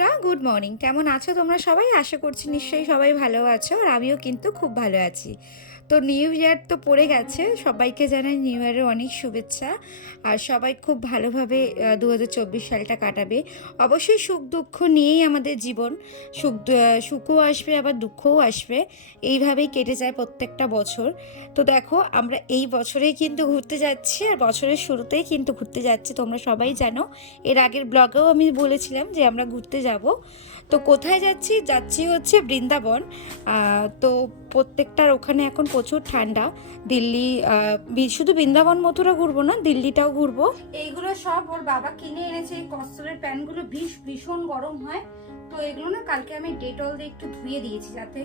বন্ধুরা, good morning. কেমন আছো তোমরা সবাই? আশা করছি নিশ্চয়ই সবাই ভালো আছো, আর আমিও কিন্তু খুব ভালো আছি। তো নিউ ইয়ার তো পড়ে গেছে, সবাইকে জানাই নিউ ইয়ারের অনেক শুভেচ্ছা। আর সবাই খুব ভালোভাবে 2024 সালটা কাটাবে। অবশ্যই সুখ দুঃখ নিয়েই আমাদের জীবন, সুখও আসবে আবার দুঃখও আসবে, এইভাবেই কেটে যায় প্রত্যেকটা বছর। তো দেখো, আমরা এই বছরেই কিন্তু ঘুরতে যাচ্ছি, আর বছরের শুরুতেই কিন্তু ঘুরতে যাচ্ছি, তোমরা সবাই জানো। এর আগের ব্লগেও আমি বলেছিলাম যে আমরা ঘুরতে যাব। তো কোথায় যাচ্ছি? যাচ্ছি হচ্ছে বৃন্দাবন। তো প্রত্যেকটার ওখানে এখন প্রচুর ঠান্ডা। দিল্লি, শুধু বৃন্দাবন মথুরা ঘুরবো না, দিল্লিটাও ঘুরবো। এইগুলো সব ওর বাবা কিনে এনেছে। এই কস্তরের প্যান্টগুলো ভীষণ গরম হয়। তো এগুলো না কালকে আমি ডেটল দিয়ে একটু ধুয়ে দিয়েছি, যাতে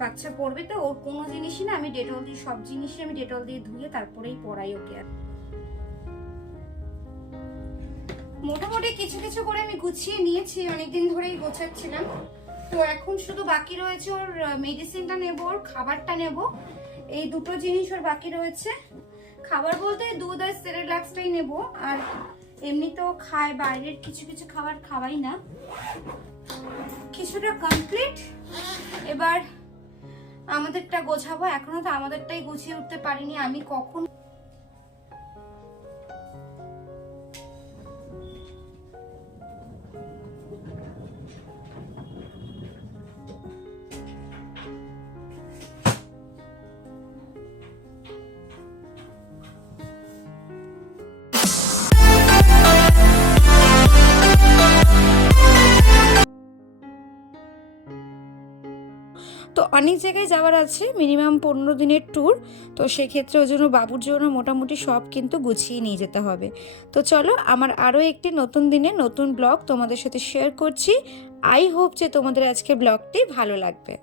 বাচ্চা পড়বে তো ওর কোনো জিনিসই না, আমি ডেটল দিয়ে সব জিনিসই আমি ডেটল দিয়ে ধুয়ে তারপরেই পরাই ওকে। মোটামুটি কিছু কিছু করে আমি গুছিয়ে নিয়েছি, অনেকদিন ধরেই গোছাচ্ছিলাম। তো এখন শুধু বাকি রয়েছে ওর মেডিসিনটা নেব, ওর খাবারটা নেব। এই দুটো জিনিস ওর বাকি রয়েছে। খাবার বলতে দুধ আর সেরেলাক্সটাই নেব, আর এমনি তো খায়, বাইরের কিছু কিছু খাবার খাওয়াই না। কিছুটা কমপ্লিট। এবার আমাদেরটা গোছাবো। এখনো তো আমাদেরটাই গুছিয়ে উঠতে পারিনি। আমি কখন তো অনেক জায়গায় যাওয়ার আছে, মিনিমাম 15 দিনের ট্যুর। তো সেক্ষেত্রে ওই জন্য বাবুর জন্য মোটামুটি সব কিন্তু গুছিয়ে নিয়ে যেতে হবে। তো চলো, আমার আরও একটি নতুন দিনে নতুন ব্লগ তোমাদের সাথে শেয়ার করছি। আই হোপ যে তোমাদের আজকে ব্লগটি ভালো লাগবে।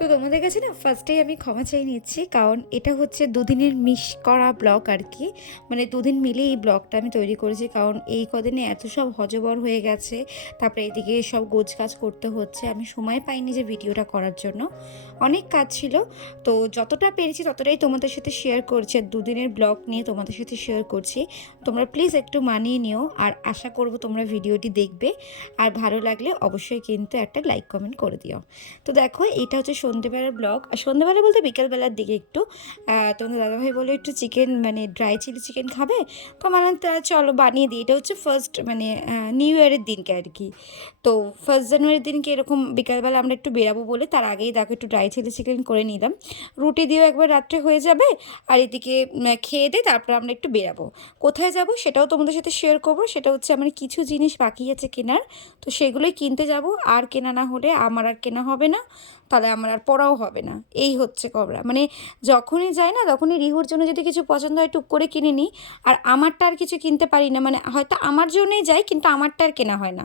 তো তোমাদের কাছে না ফার্স্টেই আমি ক্ষমা চাই নিচ্ছি, কারণ এটা হচ্ছে দুদিনের মিস করা ব্লগ আর কি। মানে দুদিন মিলে এই ব্লগটা আমি তৈরি করেছি, কারণ এই কদিনে এত সব হজবর হয়ে গেছে। তারপরে এইদিকে সব গোছগাছ করতে হচ্ছে, আমি সময় পাইনি যে ভিডিওটা করার জন্য, অনেক কাজ ছিল। তো যতটা পেরেছি ততটাই তোমাদের সাথে শেয়ার করছি, দুদিনের ব্লগ নিয়ে তোমাদের সাথে শেয়ার করছি। তোমরা প্লিজ একটু মানিয়ে নিও, আর আশা করব তোমরা ভিডিওটি দেখবে, আর ভালো লাগলে অবশ্যই কিন্তু একটা লাইক কমেন্ট করে দিও। তো দেখো, এটা হচ্ছে সন্ধ্যেবেলার ব্লগ। আর সন্ধ্যেবেলা বলতে বিকেলবেলার দিকে একটু তোমাদের দাদাভাই বলে একটু চিকেন, মানে ড্রাই চিলি চিকেন খাবে। তো আমার তারা চলো বানিয়ে দিই। এটা হচ্ছে ফার্স্ট, মানে নিউ ইয়ারের দিনকে আর কি। তো 1 জানুয়ারির দিনকে এরকম বিকালবেলা আমরা একটু বেরাবো বলে তার আগেই দেখো একটু ড্রাই চিলি চিকেন করে নিলাম। রুটি দিয়েও একবার রাত্রে হয়ে যাবে, আর এদিকে খেয়ে দিয়ে তারপর আমরা একটু বেরাবো। কোথায় যাব সেটাও তোমাদের সাথে শেয়ার করবো। সেটা হচ্ছে আমার কিছু জিনিস বাকি আছে কেনার, তো সেগুলোই কিনতে যাব। আর কেনা না হলে আমার আর কেনা হবে না, তাহলে আমার আর পড়াও হবে না। এই হচ্ছে কবরা, মানে যখনই যাই না তখনই রিহুর জন্য যদি কিছু পছন্দ হয় টুক করে কিনে নিই, আর আমারটা আর কিছু কিনতে পারি না। মানে হয়তো আমার জন্যই যাই, কিন্তু আমারটা আর কেনা হয় না,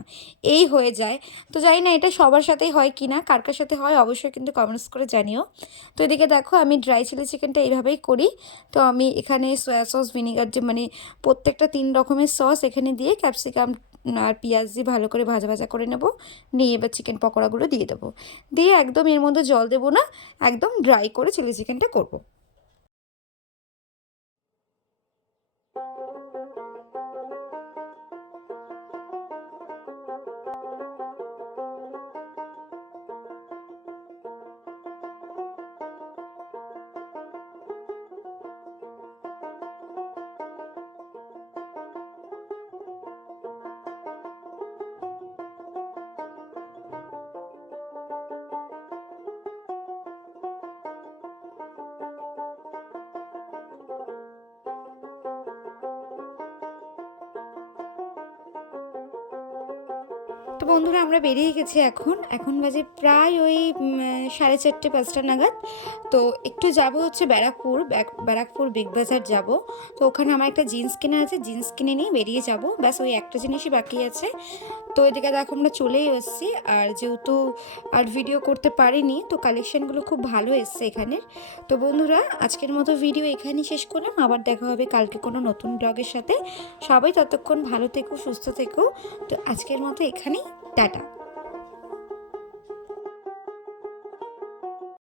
এই হয়ে যায়। তো জানি না এটা সবার সাথেই হয় কি না, কার কার সাথে হয় অবশ্যই কিন্তু কমেন্টস করে জানিও। তো এদিকে দেখো, আমি ড্রাই চিলি চিকেনটা এইভাবেই করি। তো আমি এখানে সয়া সস, ভিনিগার, যে মানে প্রত্যেকটা 3 রকমের সস এখানে দিয়ে ক্যাপসিকাম আর পেঁয়াজ দিয়ে ভালো করে ভাজা ভাজা করে নেব। নিয়ে এবার চিকেন পকোড়াগুলো দিয়ে দেবো। দিয়ে একদম এর মধ্যে জল দেবো না, একদম ড্রাই করে চিলি চিকেনটা করবো। তো বন্ধুরা, আমরা বেরিয়ে গেছি। এখন বাজে প্রায় ওই 4:30-5টা নাগাদ। তো একটু যাব হচ্ছে ব্যারাকপুর, ব্যারাকপুর বিগ বাজার যাব। তো ওখানে আমার একটা জিন্স কেনা আছে, জিন্স কিনে নিয়ে বেরিয়ে যাব। ব্যাস ওই একটা জিনিসই বাকি আছে। তো এদিকে দেখো আমরা চলেই এসেছি। আর যেহেতু আর ভিডিও করতে পারিনি, তো কালেকশানগুলো খুব ভালো এসছে এখানের। তো বন্ধুরা, আজকের মতো ভিডিও এখানেই শেষ করলাম। আবার দেখা হবে কালকে কোনো নতুন ব্লগের সাথে। সবাই ততক্ষণ ভালো থেকো, সুস্থ থেকো। তো আজকের মতো এখানেই টাটা।